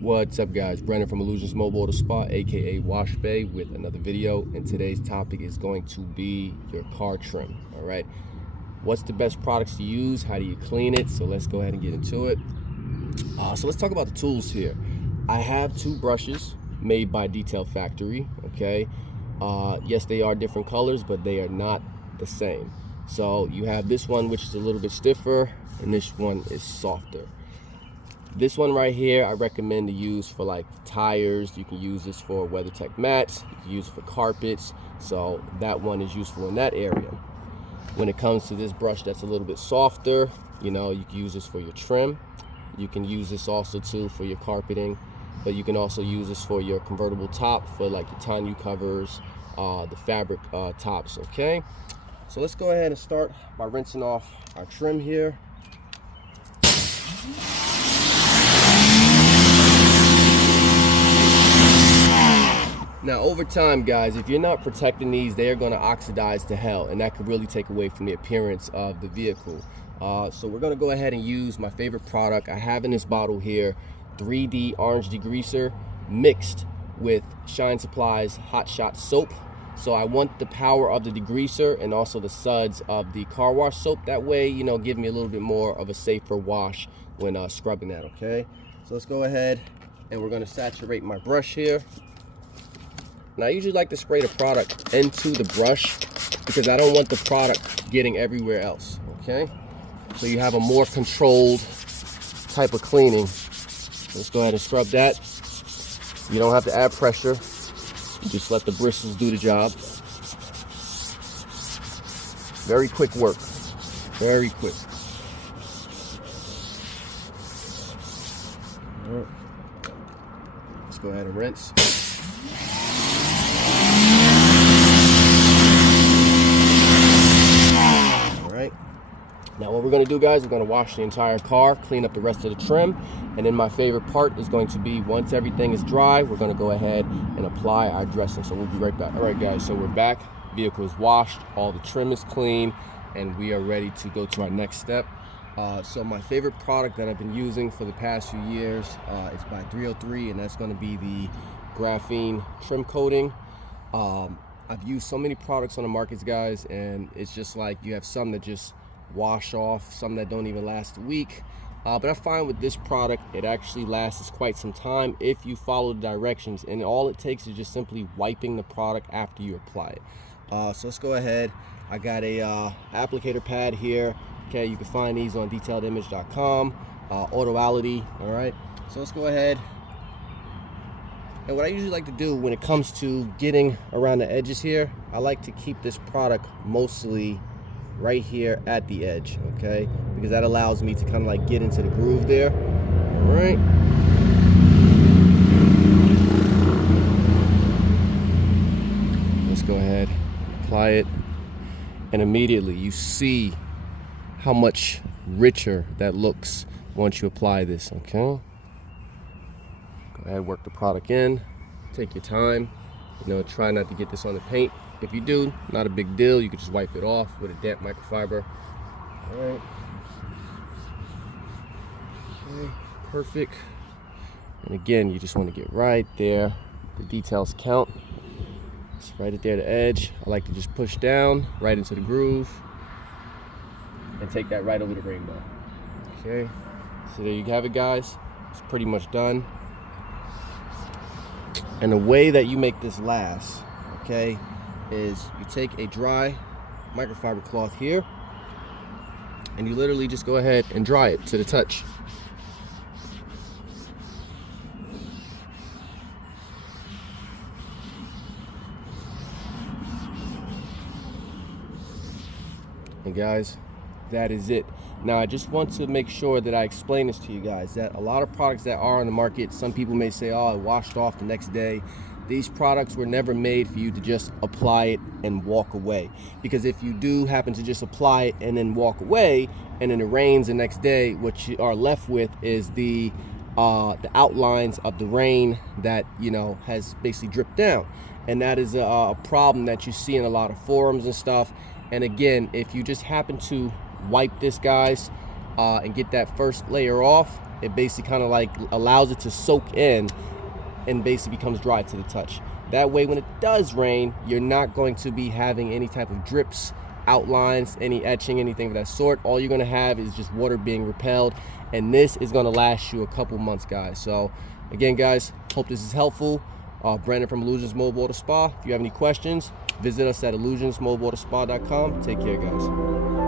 What's up, guys? Brandon from Illusions Mobile Auto Spa, aka Wash Bay, with another video. And today's topic is going to be your car trim. All right, what's the best products to use? How do you clean it? So let's go ahead and get into it. So let's talk about the tools here. I have two brushes made by Detail Factory. Okay, yes, they are different colors, but they are not the same. So you have this one, which is a little bit stiffer, and this one is softer. This one right here, I recommend to use for like tires. You can use this for WeatherTech mats. You can use it for carpets. So that one is useful in that area. When it comes to this brush that's a little bit softer, you can use this for your trim. You can use this also too for your carpeting, but you can also use this for your convertible top, for like your tonneau covers, the fabric tops. Okay, so let's go ahead and start by rinsing off our trim here. Now, over time, guys, if you're not protecting these, they are going to oxidize to hell, and that could really take away from the appearance of the vehicle. So we're going to go ahead and use my favorite product I have in this bottle here, 3D Orange Degreaser mixed with Shine Supply's Hot Shot soap. So I want the power of the degreaser and also the suds of the car wash soap. That way, give me a little bit more of a safer wash when scrubbing that. Okay, so let's go ahead and we're going to saturate my brush here. Now, I usually like to spray the product into the brush because I don't want the product getting everywhere else. Okay, so you have a more controlled type of cleaning. Let's go ahead and scrub that. You don't have to add pressure. You just let the bristles do the job. Very quick work. Very quick. All right. Let's go ahead and rinse. Now what we're going to do, guys, we're going to wash the entire car, clean up the rest of the trim, and then my favorite part is going to be, once everything is dry, we're going to go ahead and apply our dressing. So we'll be right back. All right, guys, so we're back. Vehicle is washed, all the trim is clean, and we are ready to go to our next step. So my favorite product that I've been using for the past few years is by 303, and that's going to be the graphene trim coating. I've used so many products on the markets, guys, and it's just like you have some that just wash off, some that don't even last a week, but I find with this product it actually lasts quite some time if you follow the directions, and all it takes is just simply wiping the product after you apply it. So let's go ahead. I got a applicator pad here. Okay, you can find these on detailedimage.com, Autoality. All right, so let's go ahead. And what I usually like to do when it comes to getting around the edges here, I like to keep this product mostly right here at the edge, okay, because that allows me to kind of like get into the groove there. All right, let's go ahead, apply it, and immediately you see how much richer that looks once you apply this. Okay, go ahead, work the product in, take your time, try not to get this on the paint. If you do, not a big deal. You can just wipe it off with a damp microfiber. All right. Okay, perfect. And again, you just want to get right there. The details count. It's right at there, the edge. I like to just push down right into the groove and take that right over the rainbow. Okay, so there you have it, guys. It's pretty much done. And the way that you make this last, okay, is you take a dry microfiber cloth here and you literally just go ahead and dry it to the touch. And guys, that is it. Now I just want to make sure that I explain this to you guys, that a lot of products that are on the market, some people may say, oh, it washed off the next day. These products were never made for you to just apply it and walk away. Because if you do happen to just apply it and then walk away, and then it rains the next day, what you are left with is the outlines of the rain that has basically dripped down. And that is a problem that you see in a lot of forums and stuff. And again, if you just happen to wipe this, guys, and get that first layer off, it basically kind of like allows it to soak in and basically becomes dry to the touch. That way when it does rain, you're not going to be having any type of drips, outlines, any etching, anything of that sort. All you're going to have is just water being repelled, and this is going to last you a couple months, guys. So again, guys, hope this is helpful. Brandon from Illusions Mobile Water Spa. If you have any questions, visit us at illusionsmobilewaterspa.com. Take care, guys.